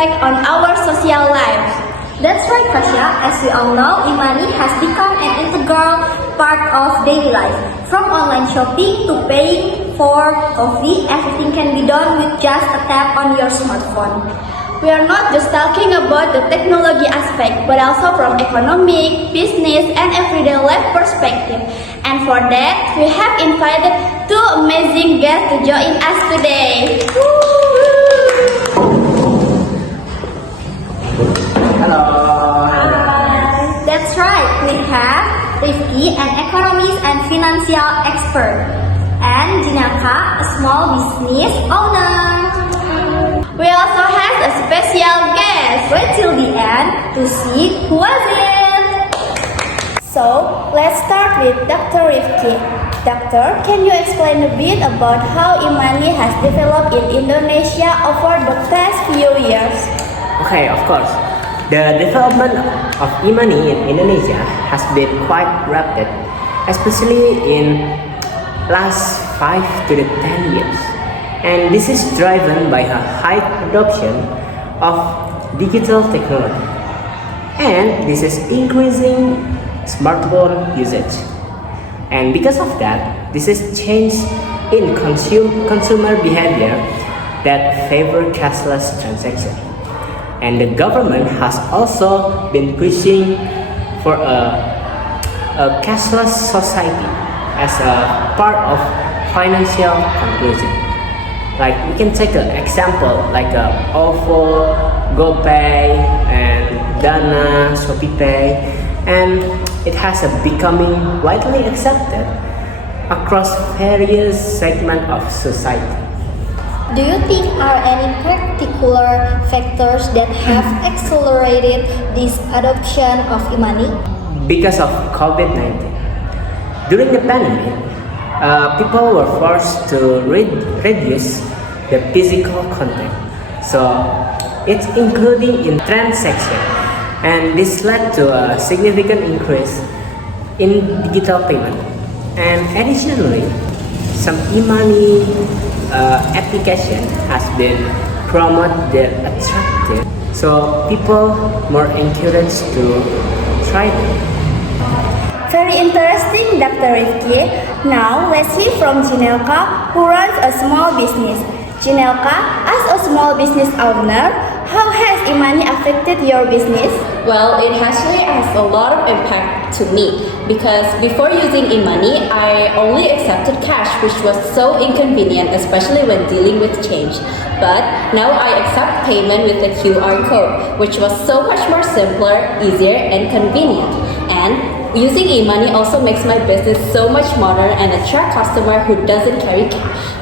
impact on our social lives. That's right, Tasya. As we all know, e-money has become an integral part of daily life. From online shopping to paying for coffee, everything can be done with just a tap on your smartphone. We are not just talking about the technology aspect, but also from economic, business, and everyday life perspective. And for that, we have invited two amazing guests to join us today. Hello. Hi. That's right, we have Rifki, an economist and financial expert, and Jinaka, a small business owner. We also have a special guest. Wait till the end to see who was it. So, let's start with Dr. Rifki. Doctor, can you explain a bit about how e-money has developed in Indonesia over the past few years? Okay, of course. The development of e-money in Indonesia has been quite rapid, especially in last 5 to 10 years. And this is driven by a high adoption of digital technology. And this is increasing smartphone usage. And because of that, this is change in consumer behavior that favor cashless transaction. And the government has also been pushing for a cashless society as a part of financial inclusion. Like we can take an example like OVO, GoPay, and Dana, ShopeePay, and it has becoming widely accepted across various segments of society. Do you think are any particular factors that have accelerated this adoption of e-money? Because of COVID-19. During the pandemic, people were forced to reduce the physical contact. So it's including in transaction, and this led to a significant increase in digital payment. And additionally, some e-money application has been promoted that attractive, so people more encouraged to try them. Very interesting, Dr. Rifki. Now, let's hear from Jinelka, who runs a small business. Jinelka, as a small business owner, how has e-money affected your business? Well, it actually has a lot of impact to me because before using e-money, I only accepted cash, which was so inconvenient, especially when dealing with change. But now I accept payment with a QR code, which was so much more simpler, easier, and convenient. And using e-money also makes my business so much modern and attract customer who doesn't carry cash.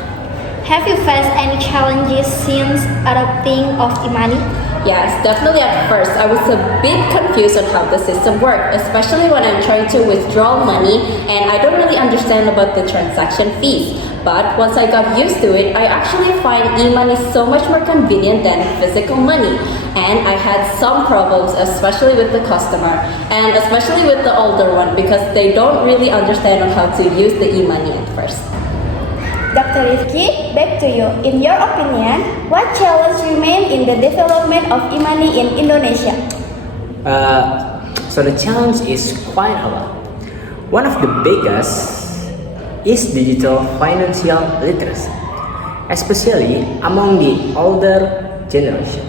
Have you faced any challenges since adopting of e-money? Yes, definitely at first I was a bit confused on how the system worked, especially when I'm trying to withdraw money and I don't really understand about the transaction fees. But once I got used to it, I actually find e-money so much more convenient than physical money. And I had some problems, especially with the customer and especially with the older one because they don't really understand on how to use the e-money at first. Dr. Rifki, back to you. In your opinion, what challenge remain in the development of e-money in Indonesia? So the challenge is quite a lot. One of the biggest is digital financial literacy, especially among the older generation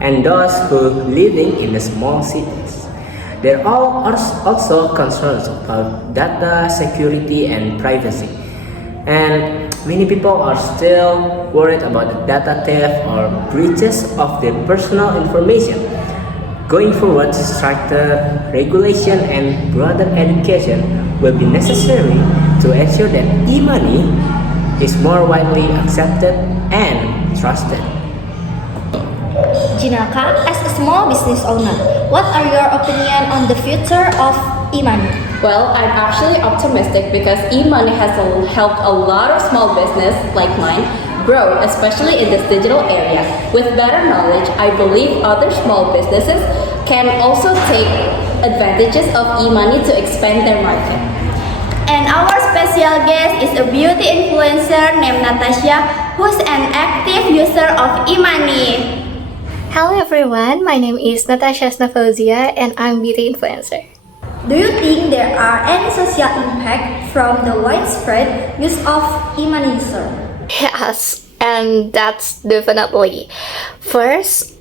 and those who living in the small cities. There are also concerns about data security and privacy. And many people are still worried about the data theft or breaches of their personal information. Going forward, stricter regulation and broader education will be necessary to ensure that e-money is more widely accepted and trusted. Jinaka, as a small business owner, what are your opinion on the future of e-money? Well, I'm actually optimistic because e-money has helped a lot of small business like mine grow, especially in this digital area. With better knowledge, I believe other small businesses can also take advantages of e-money to expand their market. And our special guest is a beauty influencer named Natasha, who's an active user of e-money. Hello everyone, my name is Natasha Snafozia and I'm beauty influencer. Do you think there are any social impact from the widespread use of e-money user? Yes, and that's definitely. First,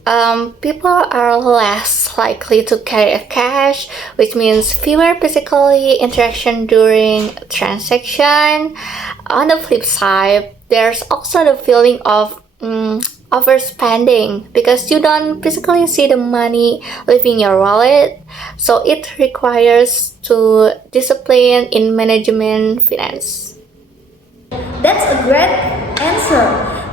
people are less likely to carry a cash, which means fewer physically interaction during transaction. On the flip side, there's also the feeling of overspending because you don't physically see the money leaving your wallet, so it requires to discipline in management finance. That's a great answer.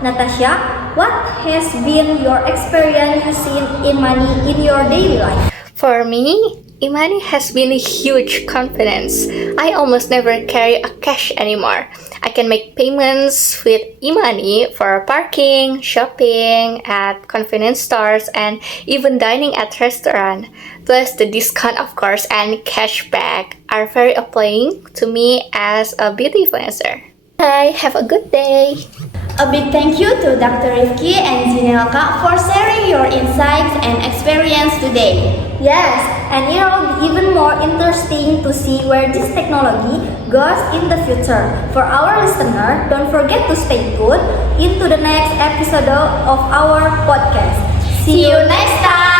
Natasha, what has been your experience using e-money in your daily life? For me, e-money has been a huge confidence. I almost never carry a cash anymore. I can make payments with e-money for parking, shopping at convenience stores, and even dining at restaurants. Plus, the discount, of course, and cashback are very appealing to me as a beauty influencer. Bye, have a good day. A big thank you to Dr. Rifki and Zinelka for sharing your insights and experience today. Yes, and it will be even more interesting to see where this technology goes in the future. For our listener, don't forget to stay tuned into the next episode of our podcast. See you next time!